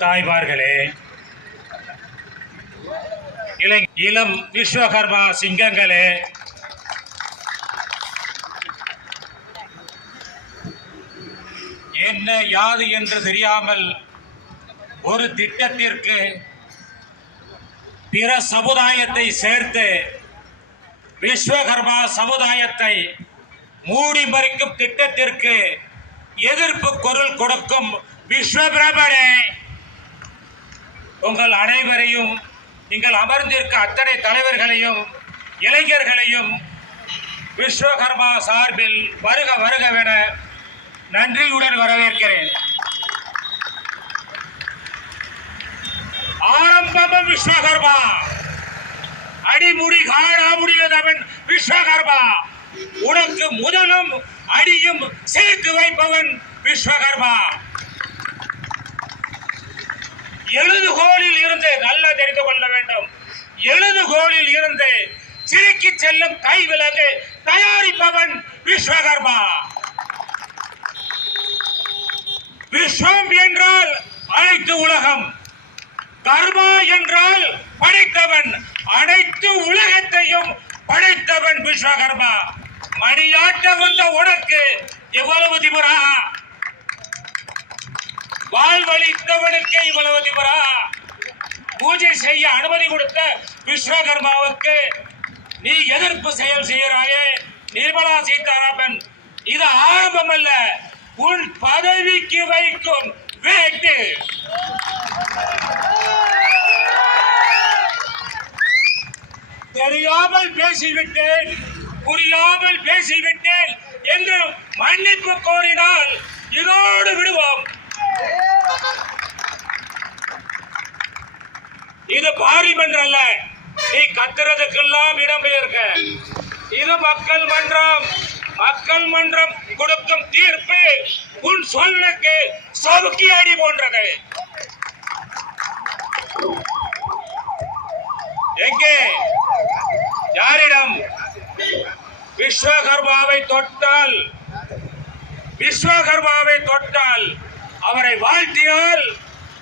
தாய்மார்களே இளை இளம் விஸ்வகர்மா சிங்கங்களே என்ன யாது என்று தெரியாமல் ஒரு திட்டத்திற்கு பிற சமுதாயத்தை சேர்த்து விஸ்வகர்மா சமுதாயத்தை மூடி மறைக்கும் திட்டத்திற்கு எதிர்ப்பு குரல் கொடுக்கும் விஸ்வபிரமணே. உங்கள் அனைவரையும் நீங்கள் அமர்ந்திருக்க அத்தனை தலைவர்களையும் இளைஞர்களையும் விஸ்வகர்மா சார்பில் வருக வருகவென நன்றியுடன் வரவேற்கிறேன். ஆரம்பமும் விஸ்வகர்மா அடிமுடி காணாமுடியதவன் விஸ்வகர்மா. உனக்கு முதலும் அடியும் சேர்த்து வைப்பவன் விஸ்வகர்மா. எழுதுகோலில் இருந்து நல்ல தெரிந்து கொள்ள வேண்டும். எழுதுகோலில் இருந்து சிறுக்கி செல்லும் கை கைவிலகு தயாரிப்பவன் விஸ்வகர்மா. விஸ்வம் என்றால் அனைத்து உலகம். கர்மா என்றால் படைத்தவன். அனைத்து உலகத்தையும் படைத்தவன் விஸ்வகர்மா. மணியாட்ட வந்த உனக்கு எவ்வளவு திமுறா வாழ்வழித்தவனுக்கு இவ்வளவு திமுறா பூஜை செய்ய அனுமதி கொடுத்த விஸ்வகர்மாவுக்கு நீ எதிர்ப்பு செயல் செய்கிறாயே நிர்மலா சீதாராமன். இது ஆரம்பம் அல்ல உன் பதவிக்கு வைக்கும் வேட்டு. தெரியாமல் பேசிவிட்டேன் புரியாமல் பேசிவிட்டேன் என்று மன்னிப்பு கோரினால் இதோடு விடுவோம். இது பார்லிமெண்ட் அல்ல. நீ கத்துறதுக்கெல்லாம் இடம்பெயர்க்க இது மக்கள் மன்றம். மக்கள் மன்றம் கொடுக்கும் தீர்ப்பு உன் சொல்லுக்கு சவுக்கி அடி போன்றது. எங்கே? யாரிடம்? விஸ்வகர்மாவை தொட்டால். விஸ்வகர்மாவை தொட்டால். அவரை வாழ்த்தினால்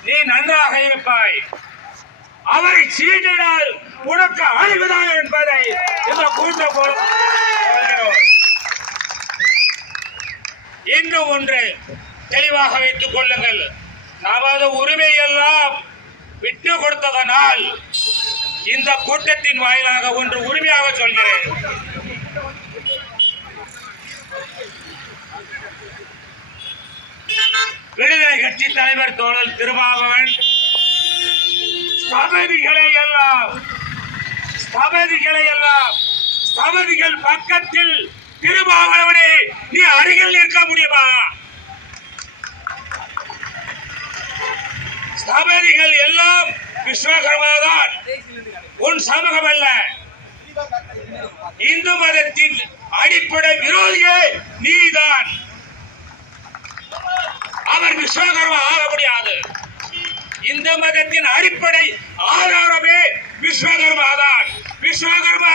நீ நன்றாக இருப்பாய். அவரை சீண்டினால் உனக்கு அழிவுதான் என்பதை இந்த கூட்டம் போல இன்னும் ஒன்று தெளிவாக வைத்துக் கொள்ளுங்கள். நமது உரிமை எல்லாம் விட்டு கொடுத்ததனால் இந்த கூட்டத்தின் வாயிலாக ஒன்று உரிமையாக சொல்கிறேன். விடுதலை கட்சி தலைவர் தோழல் திருமாவன் ஸ்தபதிகளை எல்லாம் ஸ்தபதிகளை எல்லாம் ஸ்தபதிகள் பக்கத்தில் திருமாவளவனே நீ அருகில் நிற்க முடியுமா? ஸ்தபதிகள் எல்லாம் விஸ்வகர்மாதான். உன் சமூகம் அல்ல. இந்து மதத்தின் அடிப்படை விரோதியே நீதான். அவர் விஸ்வகர்மா ஆக முடியாது. இந்த மதத்தின் அடிப்படை ஆதாரமே விஸ்வகர்மா தான். விஸ்வகர்மா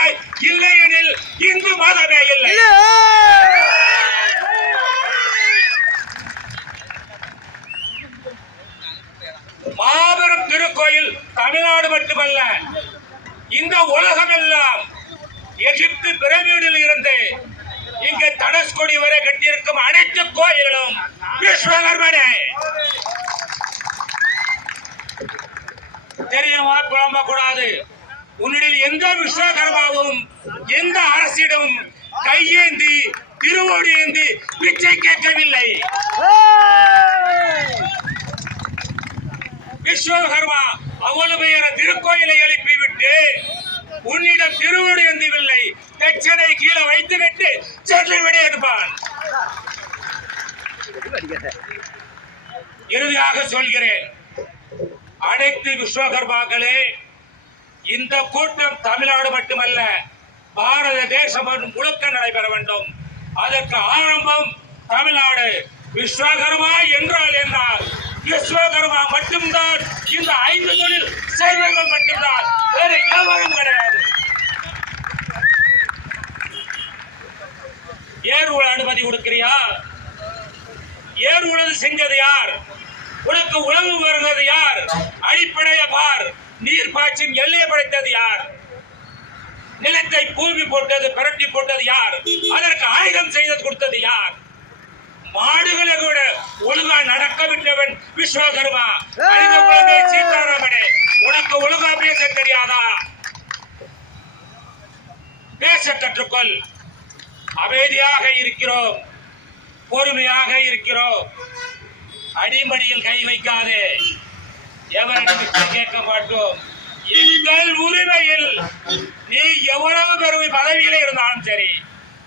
இல்லை எனில் இந்து மதமே இல்லை. மாபெரும் திருக்கோயில் தமிழ்நாடு மட்டுமல்ல இந்த உலகம் எல்லாம் எகிப்து பிரமிடில் இருந்து இங்கு தனுஷ்கொடி வரை கட்டியிருக்கும் அனைத்து கோயில்களும் விஸ்வகர்மனே. தெரியுமா குழம்ப கூடாது உன்னிடம் எந்த விஸ்வகர்மாவும் எந்த அரசிடமும் கையேந்தி திருவோடி ஏந்தி பிச்சை கேட்கவில்லை. விஸ்வகர்மா அவ்வளவு பெயர திருக்கோயிலை எழுப்பிவிட்டு உன்னிடம் திருவோடு எந்தவில்லை தச்சனை கீழே வைத்து விட்டு சென்று விட எடுப்பான் இறுதியாக சொல்கிறேன். அனைத்து விஸ்வகர்மாக்களே இந்த கூட்டம் தமிழ்நாடு மட்டுமல்ல பாரத தேசம் முழுக்க நடைபெற வேண்டும். அதற்கு ஆரம்பம் தமிழ்நாடு. விஸ்வகர்மா என்றால் என்றால் விஸ்வகர்மா மட்டும்தான். இந்த ஐந்து தொழில் சேவைகள் மட்டும்தான். வேறு எவரும் கிடையாது. அனுமதி கொடுக்கிறியா? ஏர் உனது செஞ்சது யார்? உனக்கு உனக்கு உணவு வருவது யார்? அடிப்படைய பார். நீர் பாய்ச்சும் எல்லையை படைத்தது யார்? நிலத்தை பூமி போட்டது பிரட்டி போட்டது யார்? அதற்கு ஆயுதம் செய்து கொடுத்தது யார்? மாடுகளை கூட ஒழுங்கா நடக்க விட்டவன் விஸ்வகர்மா. சீதாராமனே உனக்கு ஒழுங்கா பேச தெரியாதா? பேச கற்றுக்கொள். அமைதியாக இருக்கிறோம். பொறுமையாக இருக்கிறோம். அடிமடியில் கை வைக்காதே. எவரிடம் கேட்க மாட்டோம்? எங்கள் உரிமையில் நீ எவ்வளவு பெருமை பதவியில இருந்தாலும் சரி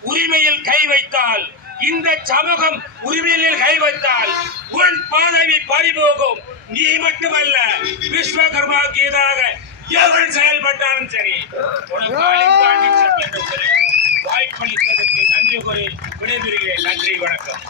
உரிமையில் கை வைத்தால் இந்த சமூகம் உரிமையில் கை வைத்தால் உன் பதவி பறிபோகும். நீ மட்டுமல்ல விஸ்வகர்மாவுக்கு எதிராக எவன் செயல்பட்டாலும் சரி உனக்கு அழிந்தாண்டி செல்லும் என்று சொல்லி வாய்ப்பளித்ததற்கு நன்றி கூறி விடைபெறுகிறேன். நன்றி வணக்கம்.